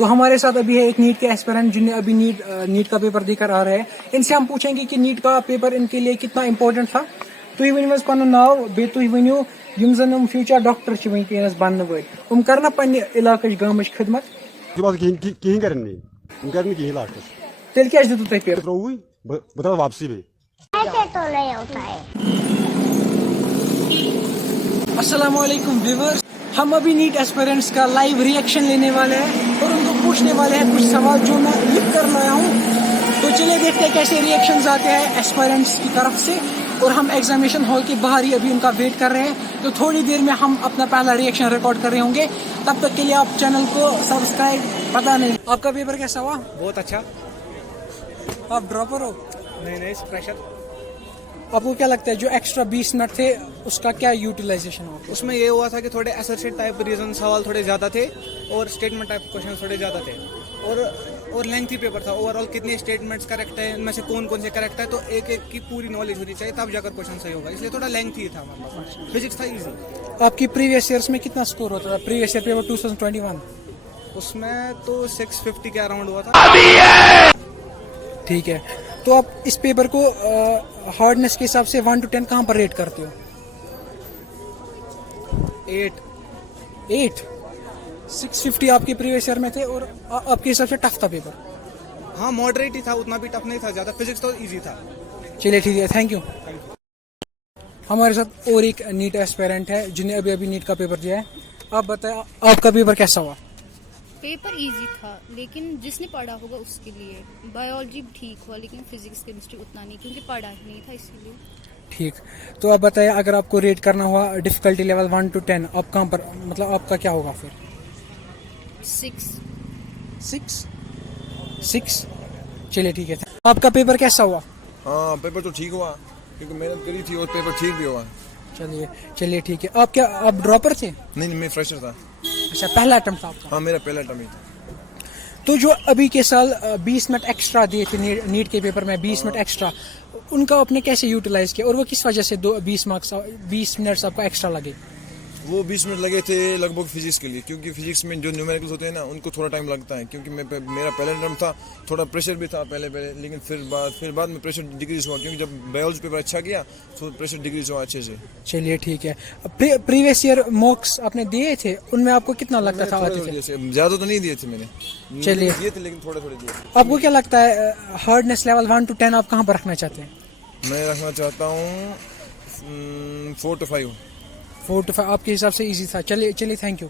तो हमारे साथ अभी है एक नीट के एस्पिरेंट जिन्हें अभी नीट का पेपर देकर आ रहे हैं। इनसे हम पूछेंगे कि नीट का पेपर इनके लिए कितना इंपॉर्टेंट था। तुम वन पन नाव बे तुम वनो यम जन फ्यूचर डॉक्टर वनकस बन वो करना पन्ने इलाके गाँव खिदमत कहीं कर तेल क्या दितु तुम पेपर बता वापसी भी अस्सलाम वालेकुम व्यूअर्स, हम अभी नीट एस्पिरेंट्स का लाइव रिएक्शन लेने वाले हैं और उनको पूछने वाले हैं कुछ सवाल जो मैं लिख कर लाया हूँ। तो चलिए देखते हैं कैसे रिएक्शंस आते हैं एस्पिरेंट्स की तरफ से। और हम एग्जामिनेशन हॉल के बाहर ही अभी उनका वेट कर रहे हैं, तो थोड़ी देर में हम अपना पहला रिएक्शन रिकॉर्ड कर रहे होंगे। तब तक के लिए आप चैनल को सब्सक्राइब। पता नहीं आपका पेपर कैसा हुआ? बहुत अच्छा। आप ड्रॉपर हो? नहीं प्रेशर। आपको क्या लगता है जो एक्स्ट्रा 20 मिनट थे उसका क्या यूटिलाइजेशन हुआ? उसमें ये हुआ था कि थोड़े एसोसिएट टाइप रीजन सवाल थोड़े ज़्यादा थे और स्टेटमेंट टाइप क्वेश्चन थोड़े ज़्यादा थे और लेंथी पेपर था। ओवरऑल कितने स्टेटमेंट्स करेक्ट है, इनमें से कौन कौन से करेक्ट है, तो एक एक की पूरी नॉलेज होनी चाहिए तब जाकर क्वेश्चन सही होगा, इसलिए थोड़ा लेंथी था। मतलब फिजिक्स था इजी। आपकी प्रीवियस ईयर्स में कितना स्कोर होता था? प्रीवियस ईयर पेपर 2021 उसमें तो 650 के अराउंड हुआ था। ठीक है, तो आप इस पेपर को हार्डनेस के हिसाब से 1 to 10 कहाँ पर रेट करते हो? 8। 650 आपके प्रीवियस ईयर में थे और आपके हिसाब से टफ था पेपर? हाँ मॉडरेट ही था, उतना भी टफ नहीं था ज़्यादा। फिजिक्स तो ईजी था। चलिए ठीक है, थैंक यू। हमारे साथ और एक नीट एस्पिरेंट है जिन्हें अभी नीट का पेपर दिया है। आप बताएं आपका पेपर कैसा हुआ? पेपर इजी था, लेकिन जिसने पढ़ा होगा उसके लिए। बायोलॉजी ठीक हुआ लेकिन फिजिक्स केमिस्ट्री उतना नहीं, क्योंकि पढ़ा ही नहीं था इसीलिए। ठीक, तो आप बताइए अगर आपको रेट करना हुआ डिफिकल्टी लेवल 1 to 10, आप कहाँ पर, मतलब आपका क्या होगा फिर? 6। चलिए ठीक है। आपका पेपर कैसा हुआ? हाँ पेपर तो ठीक हुआ, क्योंकि मेहनत करी थी और पेपर ठीक भी हुआ। चलिए ठीक है। आप ड्रॉपर थे? नहीं मैं फ्रेशर था। अच्छा, पहला अटेम्प्ट था आपका? हाँ मेरा पहला अटेम्प्ट था। तो जो अभी के साल 20 मिनट एक्स्ट्रा दिए थे नीट के पेपर में, 20 मिनट एक्स्ट्रा, उनका आपने कैसे यूटिलाइज किया और वो किस वजह से 20 मिनट्स आपको एक्स्ट्रा लगे? वो 20 मिनट लगे थे लगभग फिजिक्स के लिए, क्योंकि फिजिक्स में जो न्यूमेरिकल्स होते हैं ना उनको थोड़ा टाइम लगता है, क्योंकि मेरा पहला अटेम्प्ट था। थोड़ा प्रेशर भी था पहले, लेकिन फिर बाद में प्रेशर डिक्रीज हुआ, क्योंकि जब बायोलॉजी पेपर अच्छा किया तो प्रेशर डिक्रीज हुआ अच्छे से। चलिए ठीक है। प्रीवियस ईयर मॉक्स आपने दिए थे, उनमें आपको कितना लगता था? ज्यादा तो नहीं दिए थे मैंने। चलिए दिए थे लेकिन थोड़े दिए। आपको क्या लगता है हार्डनेस लेवल 1 to 10 आप कहाँ पर रखना चाहते हैं? मैं रखना चाहता हूँ 4 to 5। 4 to 5 आपके हिसाब से इजी था। चलिए थैंक यू।